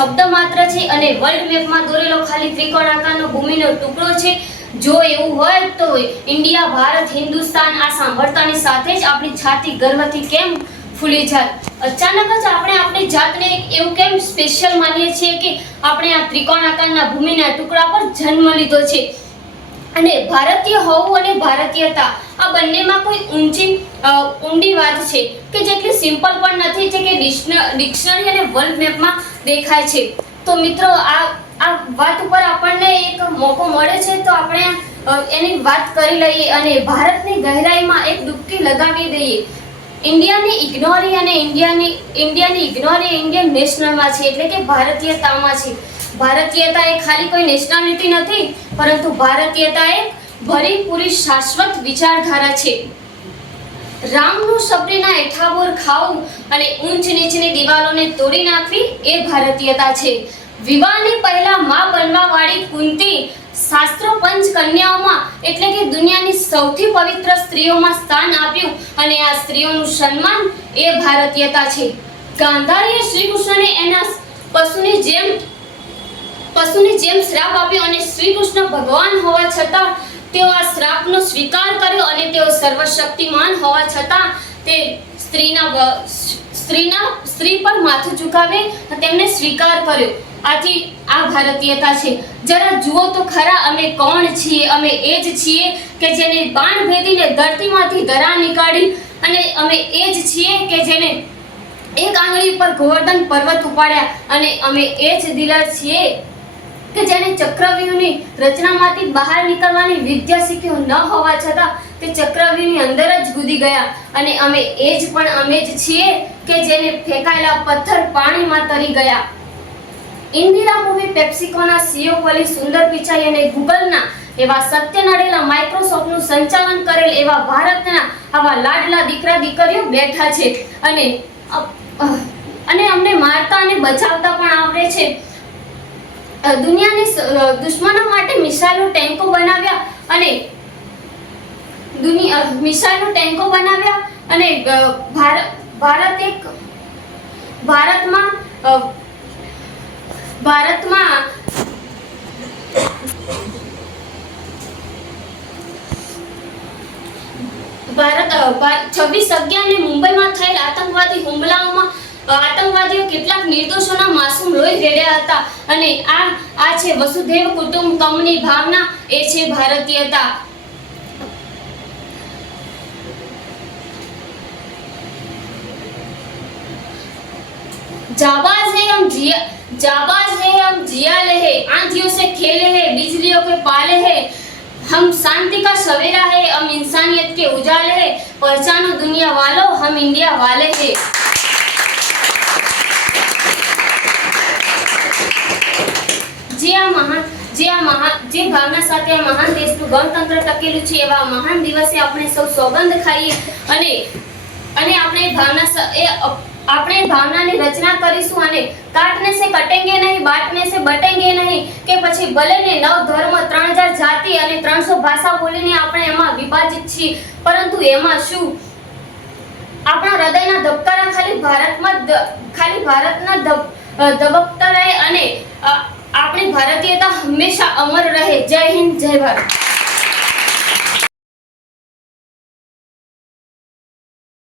શબ્દ માત્ર છે અને વર્લ્ડ મેપમાં દોરેલો ખાલી ત્રિકોણ આકારનો ભૂમિનો ટુકડો છે। જો એવું હોય તો ઇન્ડિયા, ભારત, હિન્દુસ્તાન આ સાંભળતાની સાથે જ આપણી છાતી ગર્વથી કેમ ફૂલી જાય? અચાનક જ આપણે આપણી જાતને એવું કેમ સ્પેશિયલ માનીએ છીએ કે આપણે આ ત્રિકોણ આકારના ભૂમિના ટુકડા પર જન્મ લીધો છે? અને ભારતીય હોવું અને ભારતીયતા આ બંનેમાં કોઈ ઊંડી વાત છે કે જેટલી સિમ્પલ પણ નથી જે કે ડિક્શનરી અને વર્લ્ડ મેપમાં દેખાય છે। તો મિત્રો આ વાત ઉપર આપણને એક મોકો મળે છે તો આપણે એની વાત કરી લઈએ અને ભારતની ગહેરાઈમાં એક ડૂબકી લગાવી દઈએ। ઇન્ડિયાની ઇગ્નોરી અને ઇન્ડિયાની ઇગ્નોરી ઇન્ડિયન નેશનલમાં છે, એટલે કે ભારતીયતામાં છે। ભારતીયતા એ ખાલી કોઈ નેશનાલિટી નથી, પરંતુ ભારતીયતા એક ભરીપૂરી શાશ્વત વિચારધારા છે। રામનું સબરીના એઠાબોર ખાવું અને ઊંચ નીચની દિવાલોને તોડી નાખવી એ ભારતીયતા છે। વિવાહની પહેલા માં બનવા વાળી કુંતી શાસ્ત્રો પંચ કન્યાઓમાં એટલે કે દુનિયાની સૌથી પવિત્ર સ્ત્રીઓમાં સ્થાન આપ્યું અને આ સ્ત્રીઓનું સન્માન એ ભારતીયતા છે। ગાંધારીએ શ્રી કૃષ્ણને એના પશુની જેમ શ્રાપ આપ્યો અને શ્રી કૃષ્ણ ભગવાન હોવા છતાં તેઓ આ શ્રાપનો સ્વીકાર કર્યો અને તેઓ સર્વશક્તિમાન હોવા છતાં તે સ્ત્રી પર માથું ઝુકાવી તેમને સ્વીકાર કર્યો। આથી આ ભારતીયતા છે। જરા જુઓ તો ખરા અમે કોણ છીએ? અમે એ જ છીએ કે જેને બાણ ભેદીને ધરતીમાંથી ધરા નીકાળી, અને અમે એ જ છીએ કે જેને એક આંગળી પર ગોવર્ધન પર્વત ઉપાડ્યા, અને અમે એ જ દિલર છીએ કે જેને ચક્રવ્યૂહની રચનામાંથી બહાર નીકળવાની વિદ્યા શીખ્યો ન હોવા છતાં તે ચક્રવ્યૂહની અંદર જ કૂદી ગયા, અને અમે એ જ છીએ કે જેને ફેંકાયેલા પથ્થર પાણીમાં તરી ગયા। ઇન્દિરા મૂવી, પેપ્સિકોના સીઓ પોલી સુંદર પિચાઈ અને ગૂગલના એવા સત્ય નડેલા માઇક્રોસોફ્ટનું સંચાલન કરેલ એવા ભારતના આવા લાડલા દીકરા દીકરીઓ બેઠા છે અને અમને મારતા અને બચાવતા પણ આવડે છે। દુનિયાની દુશ્મનો માટે મિસાઇલો ટેન્કો બનાવ્યા અને ભારતમાં 26/11 મુંબઈમાં થયેલ આતંકવાદી હુમલાઓમાં આતંકવાદીઓ કેટલાક નિર્દોષોના માસૂમ લોહી રેડ્યા હતા, અને આ છે વસુધૈવ કુટુંબકમની ભાવના, એ છે ભારતીયતા। जाबाज है हम जिया ले है, आंधियों से खेले है, बिजलियों के पाले है, हम शांति का सवेरा है, हम इंसानियत के उजाले है, पहचानो दुनिया वालों हम इंडिया वाले है। જે ભાવના સાથે આ મહાન દેશનું ગણતંત્ર ટકેલું છે એવા મહાન દિવસે આપણે સૌ સોગંદ ખાઈએ અને આપણે ભાવનાની રચના કરીશું, અને કાટને સે કટેંગે નહીં, બાટને સે બટેંગે નહીં, કે પછી ભલે ને 9 ધર્મ, 3000 જાતિ અને 300 ભાષા બોલીને આપણે એમાં વિભાજિત છીએ, પરંતુ એમાં શું? આપણા હૃદયના ધબકારા ખાલી ભારતના ધબકતા રહે અને આપણી ભારતીયતા હંમેશા અમર રહે। જય હિન્દ, જય ભારત।